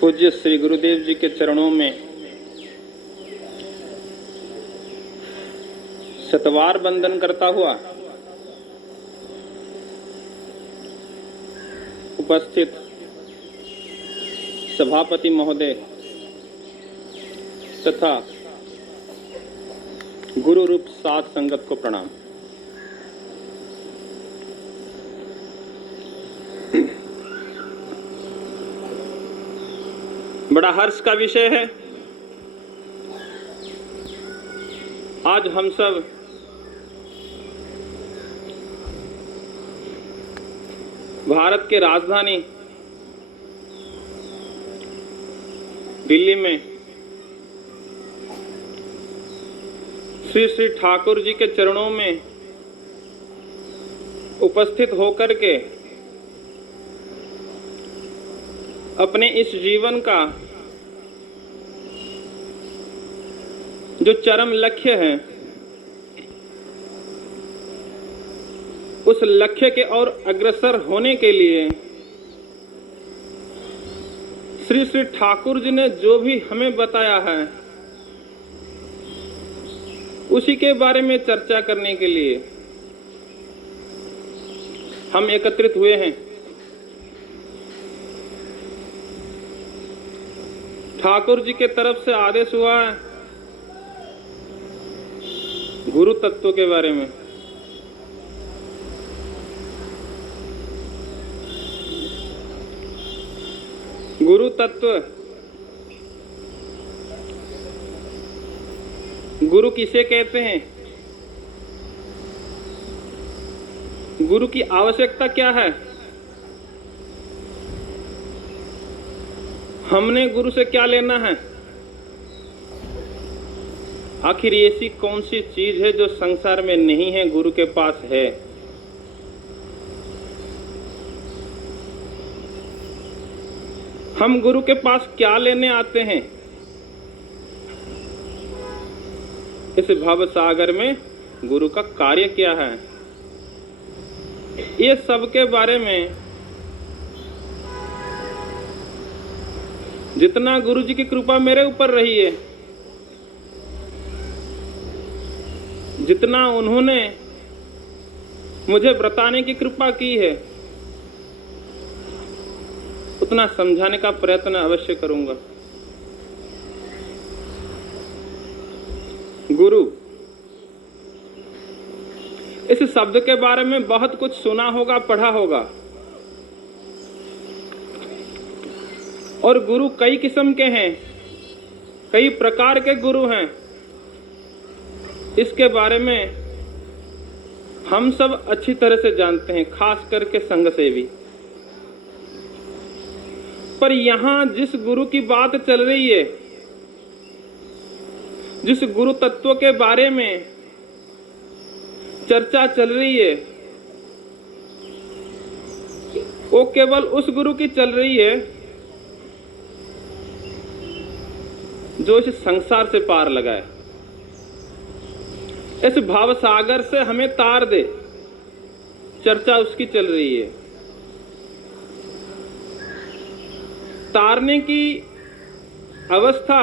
पूज्य श्री गुरुदेव जी के चरणों में शतवार वंदन करता हुआ उपस्थित सभापति महोदय तथा गुरु रूप साध संगत को प्रणाम। बड़ा हर्ष का विषय है। आज हम सब भारत के राजधानी दिल्ली में श्री श्री ठाकुर जी के चरणों में उपस्थित होकर के अपने इस जीवन का जो चरम लक्ष्य है उस लक्ष्य के ओर अग्रसर होने के लिए श्री श्री ठाकुर जी ने जो भी हमें बताया है उसी के बारे में चर्चा करने के लिए हम एकत्रित हुए हैं। ठाकुर जी के तरफ से आदेश हुआ है गुरु तत्व के बारे में। गुरु तत्व, गुरु किसे कहते हैं? गुरु की आवश्यकता क्या है? हमने गुरु से क्या लेना है? आखिर ऐसी कौन सी चीज है जो संसार में नहीं है, गुरु के पास है? हम गुरु के पास क्या लेने आते हैं? इस भव सागर में गुरु का कार्य क्या है, ये सब के बारे में जितना गुरु जी की कृपा मेरे ऊपर रही है, जितना उन्होंने मुझे बताने की कृपा की है, उतना समझाने का प्रयत्न अवश्य करूंगा। गुरु, इस शब्द के बारे में बहुत कुछ सुना होगा, पढ़ा होगा। और गुरु कई किस्म के हैं, कई प्रकार के गुरु हैं। इसके बारे में हम सब अच्छी तरह से जानते हैं, खास करके संघ सेवी। पर यहां जिस गुरु की बात चल रही है, जिस गुरु तत्व के बारे में चर्चा चल रही है, वो केवल उस गुरु की चल रही है जो इस संसार से पार लगाए, इस भाव सागर से हमें तार दे। चर्चा उसकी चल रही है। तारने की अवस्था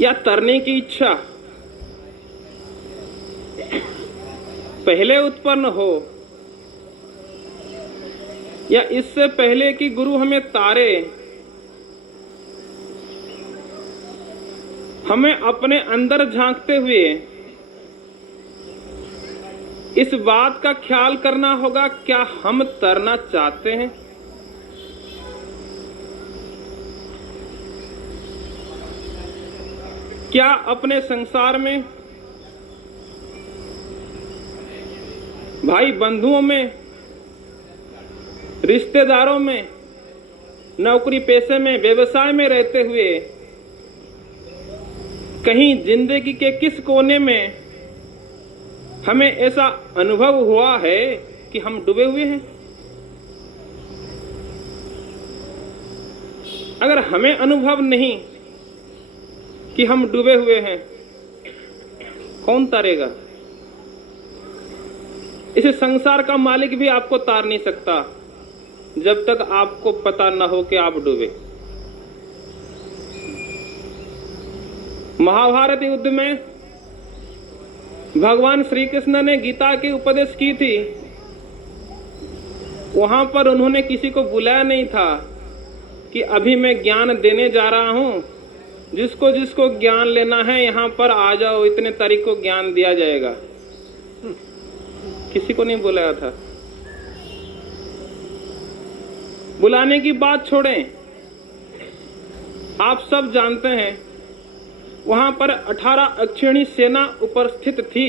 या तरने की इच्छा पहले उत्पन्न हो या इससे पहले कि गुरु हमें तारे, हमें अपने अंदर झांकते हुए इस बात का ख्याल करना होगा, क्या हम तरना चाहते हैं? क्या अपने संसार में, भाई बंधुओं में, रिश्तेदारों में, नौकरी पेशे में, व्यवसाय में रहते हुए कहीं जिंदगी के किस कोने में हमें ऐसा अनुभव हुआ है कि हम डूबे हुए हैं? अगर हमें अनुभव नहीं कि हम डूबे हुए हैं, कौन तारेगा? इस संसार का मालिक भी आपको तार नहीं सकता। जब तक आपको पता न हो कि आप डूबे। महाभारत युद्ध में भगवान श्री कृष्ण ने गीता की उपदेश की थी, वहां पर उन्होंने किसी को बुलाया नहीं था कि अभी मैं ज्ञान देने जा रहा हूं, जिसको जिसको ज्ञान लेना है यहां पर आ जाओ, इतने तारीख को ज्ञान दिया जाएगा। किसी को नहीं बुलाया था। बुलाने की बात छोड़ें, आप सब जानते हैं वहां पर 18 अक्षौहिणी सेना उपस्थित थी।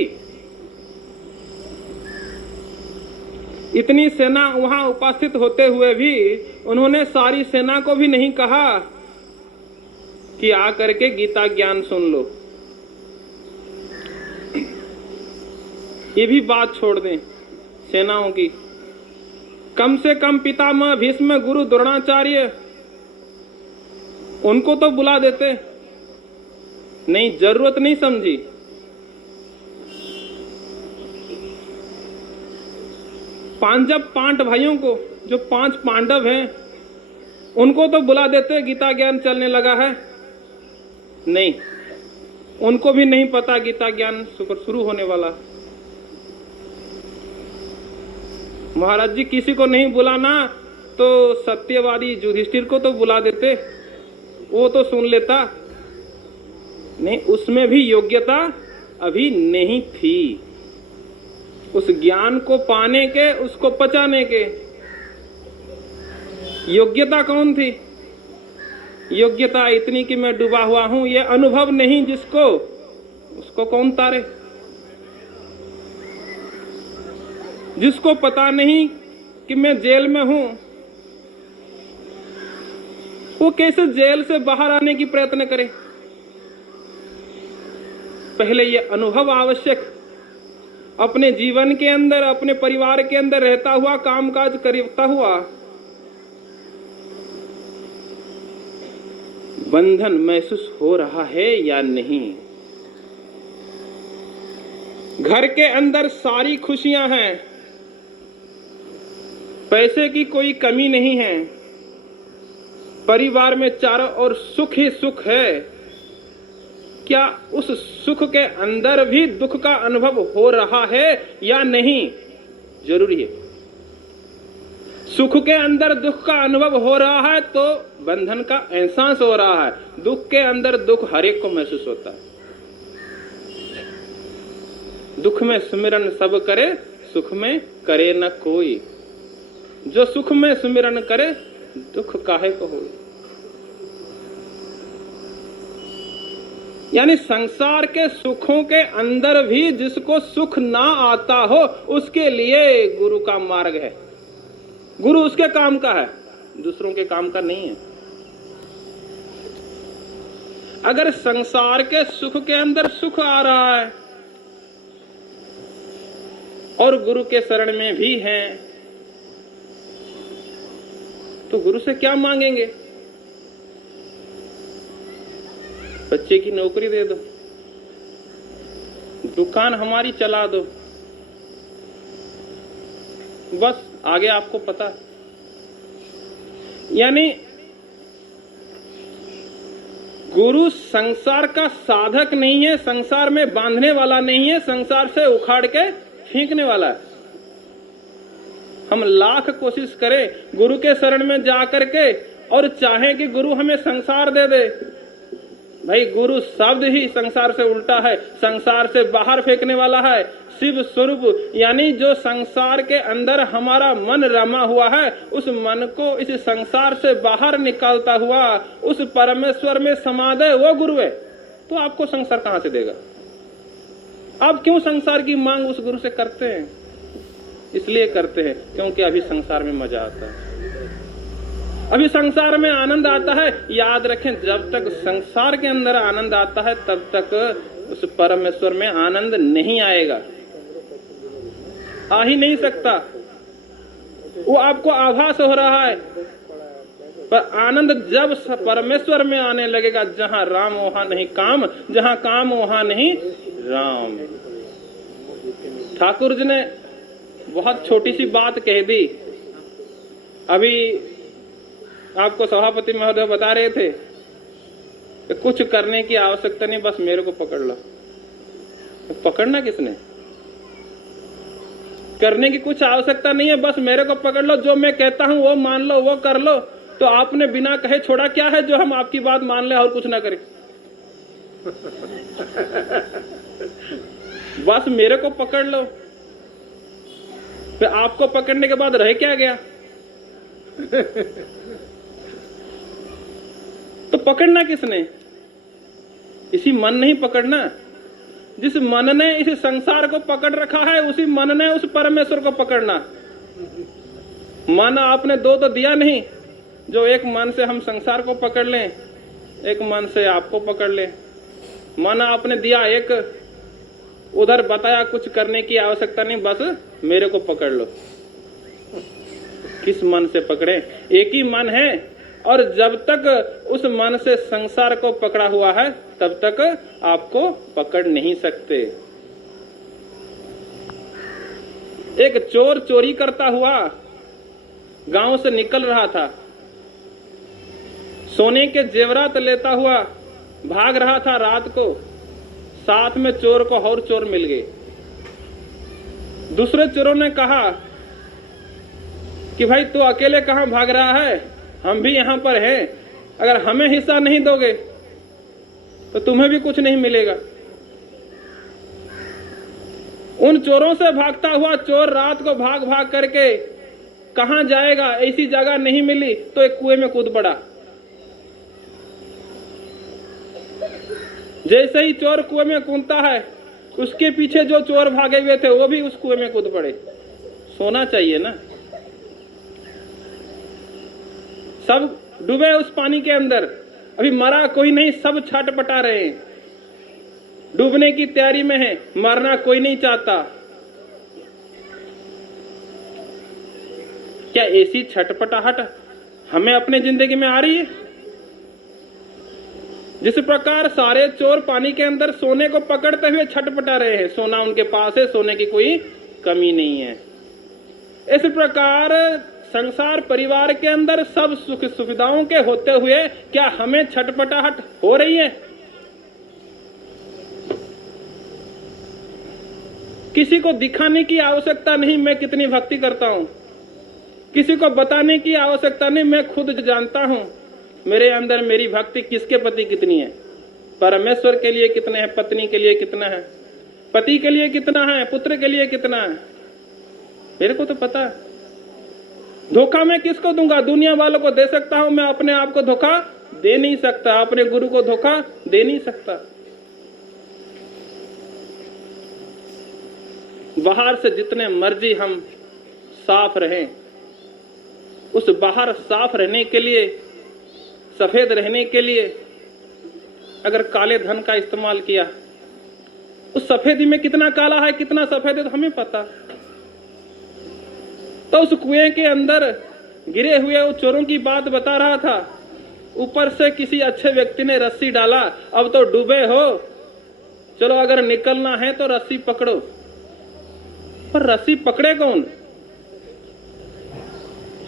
इतनी सेना वहां उपस्थित होते हुए भी उन्होंने सारी सेना को भी नहीं कहा कि आकर के गीता ज्ञान सुन लो। ये भी बात छोड़ दें सेनाओं की, कम से कम पितामह भीष्म, गुरु द्रोणाचार्य, उनको तो बुला देते। नहीं, जरूरत नहीं समझी। पांच भाइयों को, जो 5 पांडव हैं, उनको तो बुला देते, गीता ज्ञान चलने लगा है। नहीं, उनको भी नहीं पता गीता ज्ञान शुरू होने वाला। महाराज जी, किसी को नहीं बुलाना तो सत्यवादी युधिष्ठिर को तो बुला देते, वो तो सुन लेता। नहीं, उसमें भी योग्यता अभी नहीं थी, उस ज्ञान को पाने के, उसको पचाने के। योग्यता कौन थी? योग्यता इतनी कि मैं डूबा हुआ हूं, ये अनुभव नहीं जिसको, उसको कौन तारे? जिसको पता नहीं कि मैं जेल में हूं, वो कैसे जेल से बाहर आने की प्रयत्न करे? पहले ये अनुभव आवश्यक। अपने जीवन के अंदर, अपने परिवार के अंदर रहता हुआ, कामकाज करता हुआ बंधन महसूस हो रहा है या नहीं? घर के अंदर सारी खुशियां हैं, पैसे की कोई कमी नहीं है, परिवार में चारों ओर सुख ही सुख है। क्या उस सुख के अंदर भी दुख का अनुभव हो रहा है या नहीं? जरूरी है। सुख के अंदर दुख का अनुभव हो रहा है तो बंधन का एहसास हो रहा है। दुख के अंदर दुख हर एक को महसूस होता है। दुख में सुमिरन सब करे, सुख में करे न कोई। जो सुख में सुमिरन करे, दुख काहे को हो। यानी संसार के सुखों के अंदर भी जिसको सुख ना आता हो, उसके लिए गुरु का मार्ग है। गुरु उसके काम का है, दूसरों के काम का नहीं है। अगर संसार के सुख के अंदर सुख आ रहा है और गुरु के शरण में भी हैं, तो गुरु से क्या मांगेंगे? बच्चे की नौकरी दे दो, दुकान हमारी चला दो, बस आगे आपको पता है। यानी गुरु संसार का साधक नहीं है, संसार में बांधने वाला नहीं है, संसार से उखाड़ के फेंकने वाला है। हम लाख कोशिश करें गुरु के शरण में जाकर के और चाहें कि गुरु हमें संसार दे दे, भाई गुरु शब्द ही संसार से उल्टा है, संसार से बाहर फेंकने वाला है। शिव स्वरूप यानी जो संसार के अंदर हमारा मन रमा हुआ है, उस मन को इस संसार से बाहर निकालता हुआ उस परमेश्वर में समा दे, वो गुरु है। तो आपको संसार कहां से देगा? आप क्यों संसार की मांग उस गुरु से करते हैं? इसलिए करते हैं क्योंकि अभी संसार में मजा आता है, अभी संसार में आनंद आता है। याद रखें, जब तक संसार के अंदर आनंद आता है तब तक उस परमेश्वर में आनंद नहीं आएगा, आ ही नहीं सकता। वो आपको आभास हो रहा है, पर आनंद जब परमेश्वर में आने लगेगा, जहां राम वहां नहीं काम, जहां काम वहां नहीं राम। ठाकुर जी ने बहुत छोटी सी बात कह दी अभी आपको सभापति महोदय बता रहे थे कि कुछ करने की आवश्यकता नहीं, बस मेरे को पकड़ लो। पकड़ना किसने? करने की कुछ आवश्यकता नहीं है, बस मेरे को पकड़ लो, जो मैं कहता हूं वो मान लो, वो कर लो। तो आपने बिना कहे छोड़ा क्या है जो हम आपकी बात मान ले और कुछ ना करें? बस मेरे को पकड़ लो। फिर आपको पकड़ने के बाद रह क्या गया? तो पकड़ना किसने? इसी मन नहीं पकड़ना। जिस मन ने इस संसार को पकड़ रखा है, उसी मन ने उस परमेश्वर को पकड़ना। मन आपने दो तो दिया नहीं, जो एक मन से हम संसार को पकड़ लें, एक मन से आपको पकड़ लें। मन आपने दिया एक, उधर बताया कुछ करने की आवश्यकता नहीं, बस मेरे को पकड़ लो। किस मन से पकड़े? एक ही मन है, और जब तक उस मन से संसार को पकड़ा हुआ है तब तक आपको पकड़ नहीं सकते। एक चोर चोरी करता हुआ गांव से निकल रहा था, सोने के जेवरात लेता हुआ भाग रहा था रात को। साथ में चोर को और चोर मिल गए। दूसरे चोरों ने कहा कि भाई तू अकेले कहां भाग रहा है, हम भी यहां पर हैं, अगर हमें हिस्सा नहीं दोगे तो तुम्हें भी कुछ नहीं मिलेगा। उन चोरों से भागता हुआ चोर रात को भाग भाग करके कहां जाएगा, ऐसी जगह नहीं मिली तो एक कुएं में कूद पड़ा। जैसे ही चोर कुएं में कूदता है, उसके पीछे जो चोर भागे हुए थे वो भी उस कुएं में कूद पड़े। सोना चाहिए ना, सब डूबे उस पानी के अंदर। अभी मरा कोई नहीं, सब छटपटा रहे हैं, डूबने की तैयारी में है, मरना कोई नहीं चाहता। क्या ऐसी छटपटाहट हमें अपने जिंदगी में आ रही है? जिस प्रकार सारे चोर पानी के अंदर सोने को पकड़ते हुए छटपटा रहे हैं, सोना उनके पास है, सोने की कोई कमी नहीं है। इस प्रकार संसार परिवार के अंदर सब सुख सुविधाओं के होते हुए क्या हमें छटपटाहट हो रही है? किसी को दिखाने की आवश्यकता नहीं मैं कितनी भक्ति करता हूं, किसी को बताने की आवश्यकता नहीं, मैं खुद जानता हूं मेरे अंदर मेरी भक्ति किसके प्रति कितनी है। परमेश्वर के लिए कितने हैं, पत्नी के लिए कितना है, पति के लिए कितना है, पुत्र के लिए कितना है, मेरे को तो पता है। धोखा मैं किसको दूंगा? दुनिया वालों को दे सकता हूं, मैं अपने आप को धोखा दे नहीं सकता, अपने गुरु को धोखा दे नहीं सकता। बाहर से जितने मर्जी हम साफ रहें, उस बाहर साफ रहने के लिए, सफेद रहने के लिए अगर काले धन का इस्तेमाल किया, उस सफेदी में कितना काला है कितना सफेद है तो हमें पता। तो उस कुएं के अंदर गिरे हुए उस चोरों की बात बता रहा था। ऊपर से किसी अच्छे व्यक्ति ने रस्सी डाला, अब तो डूबे हो, चलो अगर निकलना है तो रस्सी पकड़ो। पर रस्सी पकड़े कौन?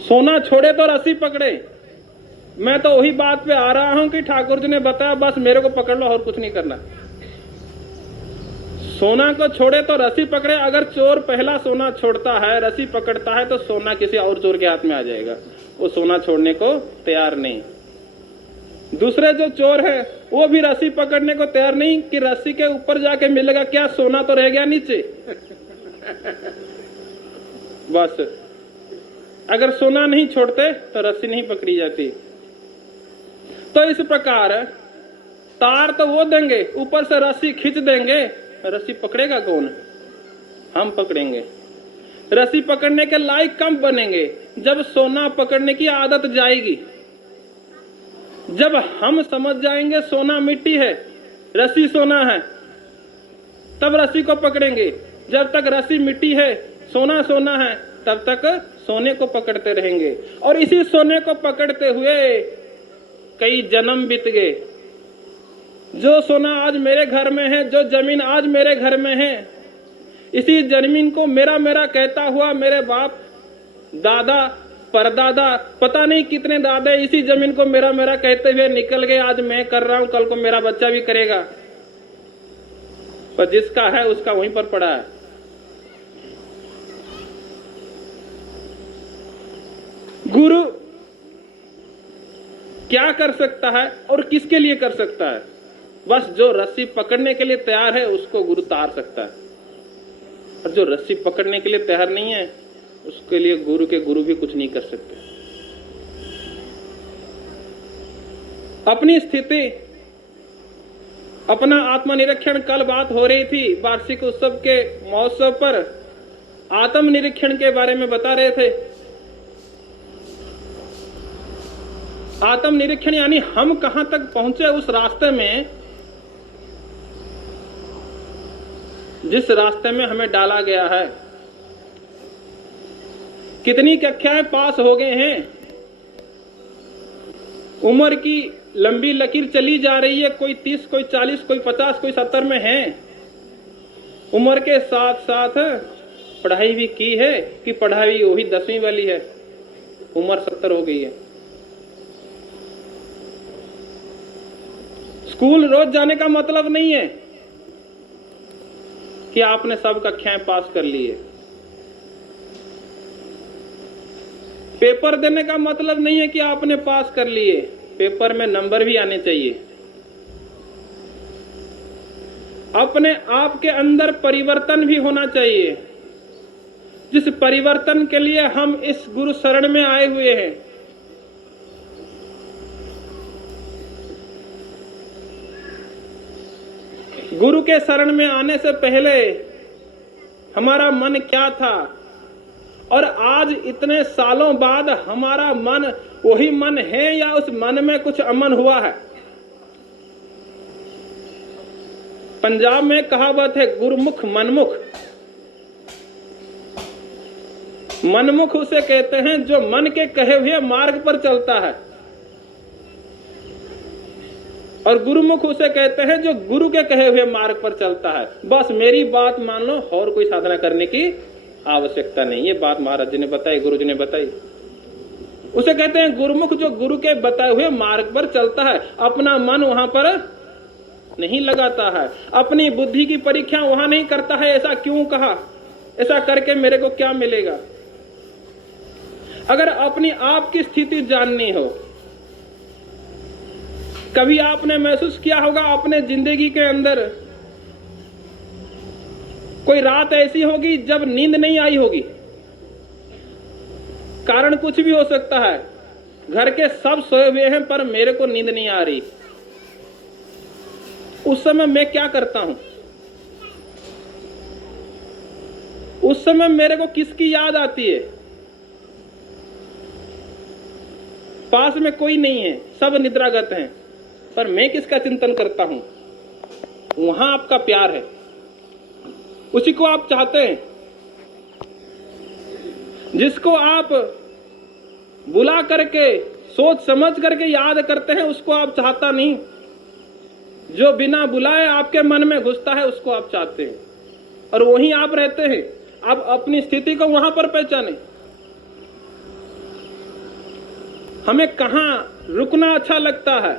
सोना छोड़े तो रस्सी पकड़े। मैं तो वही बात पे आ रहा हूं कि ठाकुर जी ने बताया बस मेरे को पकड़ लो और कुछ नहीं करना। सोना को छोड़े तो रस्सी पकड़े। अगर चोर पहला सोना छोड़ता है, रस्सी पकड़ता है, तो सोना किसी और चोर के हाथ में आ जाएगा। वो सोना छोड़ने को तैयार नहीं। दूसरे जो चोर है वो भी रस्सी पकड़ने को तैयार नहीं कि रस्सी के ऊपर जाके मिलेगा क्या, सोना तो रह गया नीचे। बस अगर सोना नहीं छोड़ते तो रस्सी नहीं पकड़ी जाती। तो इस प्रकार तार तो वो देंगे, ऊपर से रस्सी खींच देंगे, रस्सी पकड़ेगा कौन? हम पकड़ेंगे। रस्सी पकड़ने के लायक कम बनेंगे जब सोना पकड़ने की आदत जाएगी। जब हम समझ जाएंगे सोना मिट्टी है, रस्सी सोना है, तब रस्सी को पकड़ेंगे। जब तक रस्सी मिट्टी है, सोना सोना है, तब तक सोने को पकड़ते रहेंगे। और इसी सोने को पकड़ते हुए कई जन्म बीत गए। जो सोना आज मेरे घर में है, जो जमीन आज मेरे घर में है, इसी जमीन को मेरा मेरा कहता हुआ मेरे बाप दादा परदादा पता नहीं कितने दादा इसी जमीन को मेरा मेरा कहते हुए निकल गए। आज मैं कर रहा हूं, कल को मेरा बच्चा भी करेगा, पर जिसका है उसका वहीं पर पड़ा है। गुरु क्या कर सकता है और किसके लिए कर सकता है? बस जो रस्सी पकड़ने के लिए तैयार है उसको गुरु तार सकता है, और जो रस्सी पकड़ने के लिए तैयार नहीं है उसके लिए गुरु के गुरु भी कुछ नहीं कर सकते। अपनी स्थिति, अपना आत्मनिरीक्षण, कल बात हो रही थी वार्षिक उत्सव के महोत्सव पर, आत्मनिरीक्षण के बारे में बता रहे थे। आत्मनिरीक्षण यानी हम कहां तक पहुंचे उस रास्ते में जिस रास्ते में हमें डाला गया है। कितनी कक्षाएं पास हो गए हैं, उम्र की लंबी लकीर चली जा रही है, कोई 30, कोई 40, कोई 50, कोई 70 में है। उम्र के साथ साथ पढ़ाई भी की है कि पढ़ाई वही 10वीं वाली है, उम्र 70 हो गई है। स्कूल रोज जाने का मतलब नहीं है कि आपने सब कक्षाएं पास कर ली है। पेपर देने का मतलब नहीं है कि आपने पास कर लिए, पेपर में नंबर भी आने चाहिए। अपने आप के अंदर परिवर्तन भी होना चाहिए, जिस परिवर्तन के लिए हम इस गुरु शरण में आए हुए हैं। गुरु के शरण में आने से पहले हमारा मन क्या था, और आज इतने सालों बाद हमारा मन वही मन है या उस मन में कुछ अमन हुआ है। पंजाब में कहावत है, गुरुमुख मनमुख। मनमुख उसे कहते हैं जो मन के कहे हुए मार्ग पर चलता है, और गुरुमुख उसे कहते हैं जो गुरु के कहे हुए मार्ग पर चलता है। बस मेरी बात मान लो, और कोई साधना करने की आवश्यकता नहीं। ये बात महाराज जी ने बताई, गुरु जी ने बताई। उसे कहते हैं गुरुमुख, जो गुरु के बताए हुए मार्ग पर चलता है, अपना मन वहां पर नहीं लगाता है, अपनी बुद्धि की परीक्षा वहां नहीं करता है। ऐसा क्यों कहा, ऐसा करके मेरे को क्या मिलेगा? अगर अपनी आप की स्थिति जाननी हो, कभी आपने महसूस किया होगा अपने जिंदगी के अंदर कोई रात ऐसी होगी जब नींद नहीं आई होगी। कारण कुछ भी हो सकता है, घर के सब सोए हुए हैं पर मेरे को नींद नहीं आ रही। उस समय मैं क्या करता हूं? उस समय मेरे को किसकी याद आती है? पास में कोई नहीं है, सब निद्रागत हैं, पर मैं किसका चिंतन करता हूं? वहां आपका प्यार है, उसी को आप चाहते हैं, जिसको आप बुला करके सोच समझ करके याद करते हैं उसको आप चाहता नहीं। जो बिना बुलाए आपके मन में घुसता है उसको आप चाहते हैं, और वहीं आप रहते हैं। आप अपनी स्थिति को वहां पर पहचाने। हमें कहां रुकना अच्छा लगता है,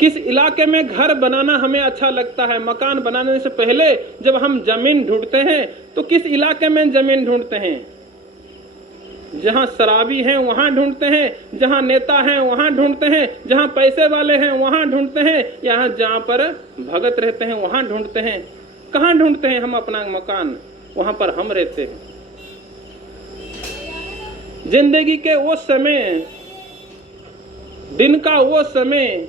किस इलाके में घर बनाना हमें अच्छा लगता है। मकान बनाने से पहले जब हम जमीन ढूंढते हैं तो किस इलाके में जमीन ढूंढते हैं? जहां शराबी हैं वहां ढूंढते हैं, जहां नेता हैं वहां ढूंढते हैं, जहां पैसे वाले हैं वहां ढूंढते हैं, यहाँ जहां पर भगत रहते हैं वहां ढूंढते हैं। कहां ढूंढते हैं हम अपना मकान? वहां पर हम रहते हैं। जिंदगी के वो समय, दिन का वो समय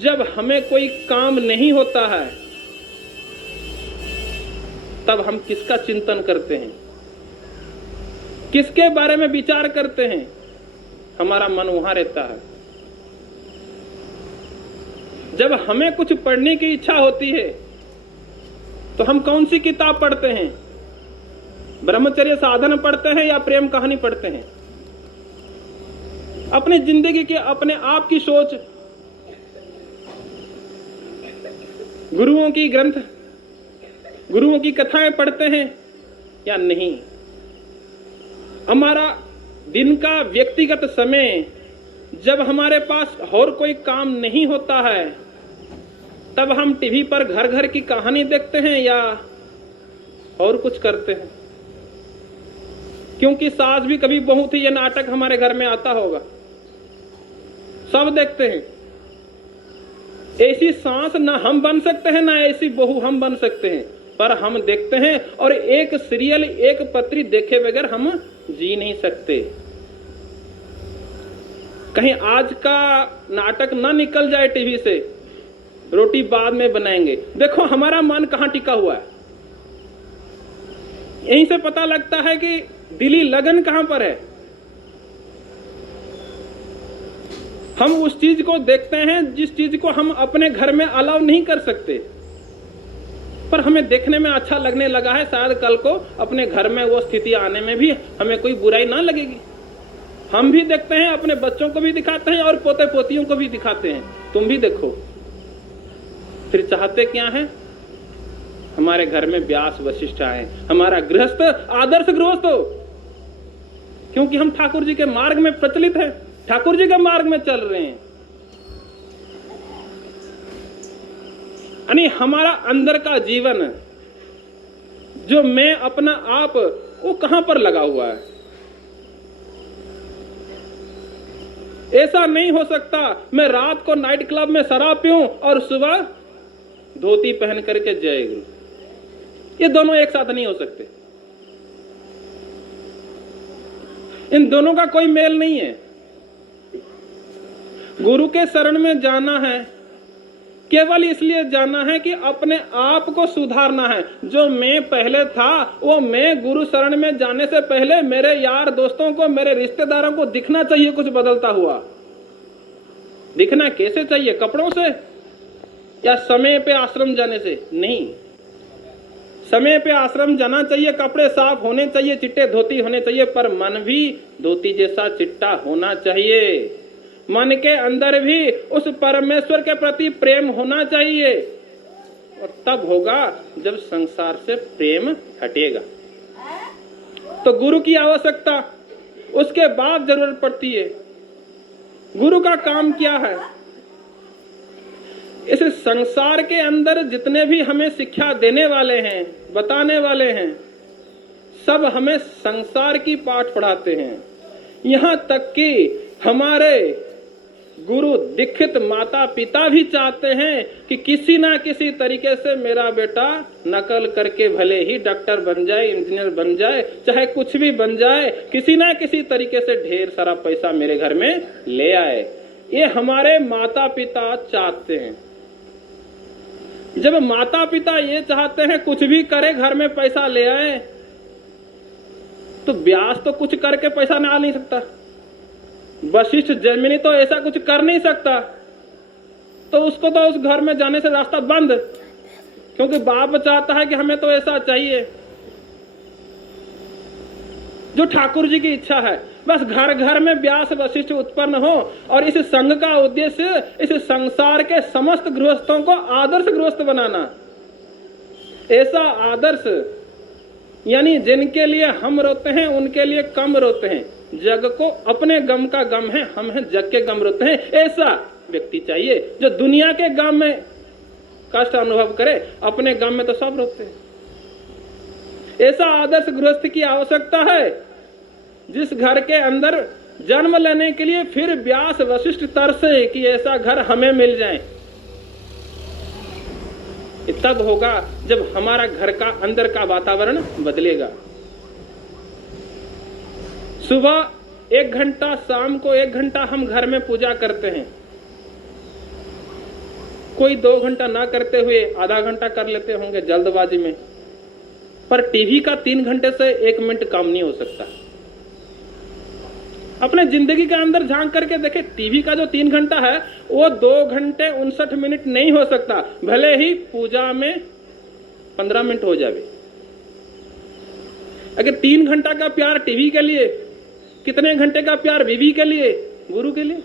जब हमें कोई काम नहीं होता है, तब हम किसका चिंतन करते हैं, किसके बारे में विचार करते हैं? हमारा मन वहां रहता है। जब हमें कुछ पढ़ने की इच्छा होती है तो हम कौन सी किताब पढ़ते हैं? ब्रह्मचर्य साधन पढ़ते हैं या प्रेम कहानी पढ़ते हैं? अपनी जिंदगी के अपने आप की सोच, गुरुओं की ग्रंथ, गुरुओं की कथाएं पढ़ते हैं या नहीं? हमारा दिन का व्यक्तिगत समय जब हमारे पास और कोई काम नहीं होता है, तब हम टीवी पर घर घर की कहानी देखते हैं या और कुछ करते हैं? क्योंकि सास भी कभी बहू थी, ये नाटक हमारे घर में आता होगा, सब देखते हैं। ऐसी सास ना हम बन सकते हैं, ना ऐसी बहू हम बन सकते हैं, पर हम देखते हैं। और एक सीरियल, एक पत्री देखे बगैर हम जी नहीं सकते। कहीं आज का नाटक ना निकल जाए टीवी से, रोटी बाद में बनाएंगे। देखो हमारा मन कहां टिका हुआ है। यहीं से पता लगता है कि दिली लगन कहां पर है। हम उस चीज को देखते हैं जिस चीज को हम अपने घर में अलाउ नहीं कर सकते, पर हमें देखने में अच्छा लगने लगा है। शायद कल को अपने घर में वो स्थिति आने में भी हमें कोई बुराई ना लगेगी। हम भी देखते हैं, अपने बच्चों को भी दिखाते हैं और पोते पोतियों को भी दिखाते हैं, तुम भी देखो। फिर चाहते क्या है? हमारे घर में व्यास वशिष्ठ आए, हमारा गृहस्थ आदर्श गृहस्थ हो, क्योंकि हम ठाकुर जी के मार्ग में प्रचलित हैं, ठाकुर जी के मार्ग में चल रहे हैं। यानी हमारा अंदर का जीवन, जो मैं अपना आप, वो कहां पर लगा हुआ है? ऐसा नहीं हो सकता मैं रात को नाइट क्लब में शराब पीऊं और सुबह धोती पहन करके जय गुरु। ये दोनों एक साथ नहीं हो सकते। इन दोनों का कोई मेल नहीं है। गुरु के शरण में जाना है केवल इसलिए जाना है कि अपने आप को सुधारना है। जो मैं पहले था, वो मैं गुरु शरण में जाने से पहले मेरे यार दोस्तों को, मेरे रिश्तेदारों को दिखना चाहिए कुछ बदलता हुआ। दिखना कैसे चाहिए? कपड़ों से या समय पे आश्रम जाने से? नहीं, समय पे आश्रम जाना चाहिए, कपड़े साफ होने चाहिए, चिट्टे धोती होने चाहिए, पर मन भी धोती जैसा चिट्टा होना चाहिए। मन के अंदर भी उस परमेश्वर के प्रति प्रेम होना चाहिए, और तब होगा जब संसार से प्रेम हटेगा। तो गुरु की आवश्यकता उसके बाद जरूरत पड़ती है। गुरु का काम क्या है? इस संसार के अंदर जितने भी हमें शिक्षा देने वाले हैं, बताने वाले हैं, सब हमें संसार की पाठ पढ़ाते हैं। यहां तक कि हमारे गुरु दीक्षित माता पिता भी चाहते हैं कि किसी ना किसी तरीके से मेरा बेटा नकल करके भले ही डॉक्टर बन जाए, इंजीनियर बन जाए, चाहे कुछ भी बन जाए, किसी ना किसी तरीके से ढेर सारा पैसा मेरे घर में ले आए। ये हमारे माता पिता चाहते हैं। जब माता पिता ये चाहते हैं कुछ भी करे, घर में पैसा ले आए, तो व्यास तो कुछ करके पैसा ना आ नहीं सकता। वशिष्ठ जैमिनी तो ऐसा कुछ कर नहीं सकता, तो उसको तो उस घर में जाने से रास्ता बंद, क्योंकि बाप चाहता है कि हमें तो ऐसा चाहिए जो ठाकुर जी की इच्छा है। बस घर घर में व्यास वशिष्ठ उत्पन्न हो, और इस संघ का उद्देश्य इस संसार के समस्त गृहस्थों को आदर्श गृहस्थ बनाना। ऐसा आदर्श यानी जिनके लिए हम रोते हैं उनके लिए कम रोते हैं, जग को अपने गम का गम है, हम हैं जग के गम रोते हैं। ऐसा व्यक्ति चाहिए जो दुनिया के गम में कष्ट अनुभव करे, अपने गम में तो सब रोते हैं। ऐसा आदर्श गृहस्थ की आवश्यकता है जिस घर के अंदर जन्म लेने के लिए फिर व्यास वशिष्ठ तरसे कि ऐसा घर हमें मिल जाए। तब होगा जब हमारा घर का अंदर का वातावरण बदलेगा। सुबह 1 घंटा, शाम को 1 घंटा हम घर में पूजा करते हैं। कोई 2 घंटा ना करते हुए आधा घंटा कर लेते होंगे जल्दबाजी में, पर टीवी का 3 घंटे से 1 मिनट कम नहीं हो सकता। अपने जिंदगी के अंदर झांक करके देखे, टीवी का जो 3 घंटा है वो 2 घंटे 59 मिनट नहीं हो सकता, भले ही पूजा में 15 मिनट हो जाए। अगर 3 घंटा का प्यार टीवी के लिए, कितने घंटे का प्यार बीवी के लिए, गुरु के लिए?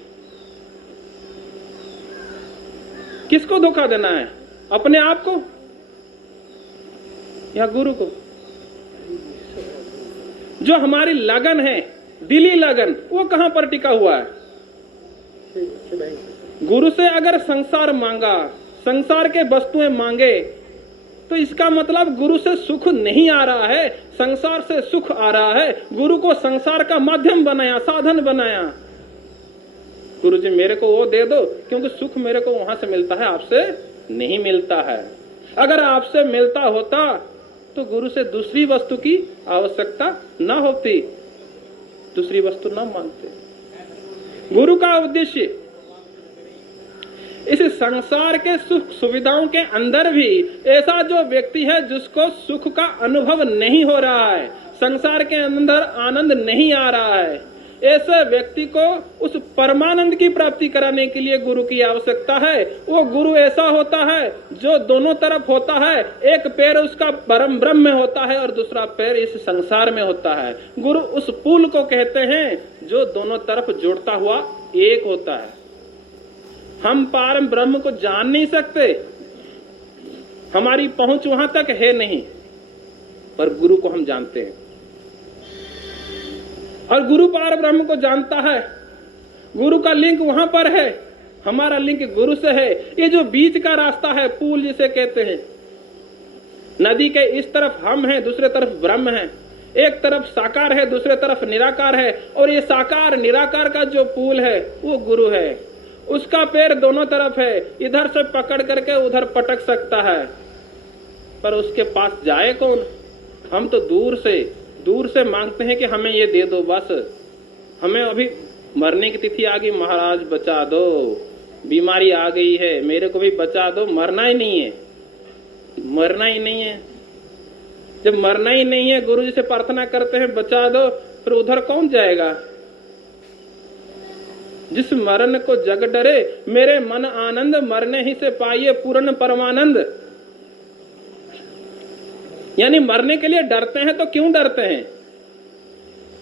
किसको धोखा देना है, अपने आप को या गुरु को? जो हमारी लगन है दिली लगन, वो कहां पर टिका हुआ है? गुरु से अगर संसार मांगा, संसार के वस्तुएं मांगे, तो इसका मतलब गुरु से सुख नहीं आ रहा है, संसार से सुख आ रहा है। गुरु को संसार का माध्यम बनाया, साधन बनाया। गुरु जी मेरे को वो दे दो, क्योंकि सुख मेरे को वहां से मिलता है, आपसे नहीं मिलता है। अगर आपसे मिलता होता तो गुरु से दूसरी वस्तु की आवश्यकता न होती, दूसरी वस्तु न मांगते। गुरु का उद्देश्य इस संसार के सुख सुविधाओं के अंदर भी ऐसा जो व्यक्ति है जिसको सुख का अनुभव नहीं हो रहा है, संसार के अंदर आनंद नहीं आ रहा है, ऐसे व्यक्ति को उस परमानंद की प्राप्ति कराने के लिए गुरु की आवश्यकता है। वो गुरु ऐसा होता है जो दोनों तरफ होता है, एक पैर उसका परम ब्रह्म में होता है और दूसरा पैर इस संसार में होता है। गुरु उस पुल को कहते हैं जो दोनों तरफ जुड़ता हुआ एक होता है। हम परम ब्रह्म को जान नहीं सकते, हमारी पहुंच वहां तक है नहीं, पर गुरु को हम जानते हैं और गुरु पार ब्रह्म को जानता है। गुरु का लिंक वहां पर है, हमारा लिंक गुरु से है। ये जो बीच का रास्ता है, पुल जिसे कहते हैं, नदी के इस तरफ हम हैं, दूसरे तरफ ब्रह्म है, एक तरफ साकार है, दूसरे तरफ निराकार है, और ये साकार निराकार का जो पुल है वो गुरु है। उसका पैर दोनों तरफ है, इधर से पकड़ करके उधर पटक सकता है, पर उसके पास जाए कौन? हम तो दूर से मांगते हैं कि हमें ये दे दो, बस हमें अभी मरने की तिथि आ गई, महाराज बचा दो, बीमारी आ गई है, मेरे को भी बचा दो। मरना ही नहीं है, मरना ही नहीं है। जब मरना ही नहीं है, गुरु जी से प्रार्थना करते हैं बचा दो, फिर उधर कौन जाएगा? जिस मरण को जग डरे, मेरे मन आनंद, मरने ही से पाइए पूर्ण परमानंद। यानी मरने के लिए डरते हैं तो क्यों डरते हैं?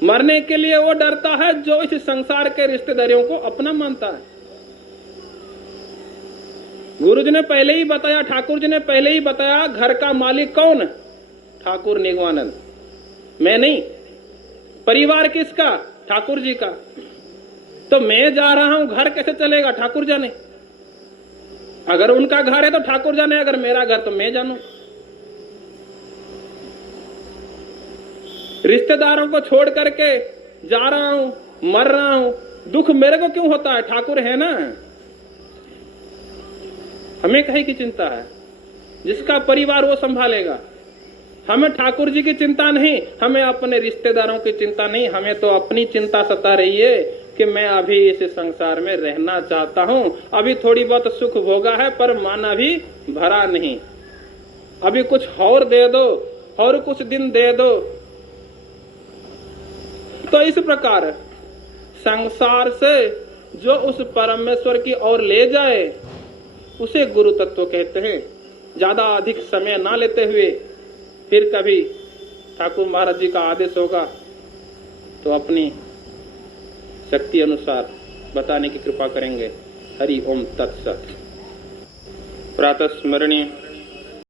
मरने के लिए वो डरता है जो इस संसार के रिश्तेदारियों को अपना मानता है। गुरु जी ने पहले ही बताया, ठाकुर जी ने पहले ही बताया, घर का मालिक कौन? ठाकुर निगमानंद, मैं नहीं। परिवार किसका? ठाकुर जी का। तो मैं जा रहा हूं, घर कैसे चलेगा? ठाकुर जाने। अगर उनका घर है तो ठाकुर जाने, अगर मेरा घर तो मैं जानू। रिश्तेदारों को छोड़ करके जा रहा हूं, मर रहा हूं, दुख मेरे को क्यों होता है? ठाकुर है ना, हमें कहीं की चिंता है? जिसका परिवार वो संभालेगा। हमें ठाकुर जी की चिंता नहीं, हमें अपने रिश्तेदारों की चिंता नहीं, हमें तो अपनी चिंता सता रही है कि मैं अभी इस संसार में रहना चाहता हूं, अभी थोड़ी बहुत सुख भोगा है पर मन अभी भरा नहीं, अभी कुछ और दे दो, और कुछ दिन दे दो। तो इस प्रकार संसार से जो उस परमेश्वर की ओर ले जाए उसे गुरु तत्व कहते हैं। ज्यादा अधिक समय ना लेते हुए फिर कभी ठाकुर महाराज जी का आदेश होगा तो अपनी शक्ति अनुसार बताने की कृपा करेंगे। हरि ओम तत्सत। प्रातः स्मरणीय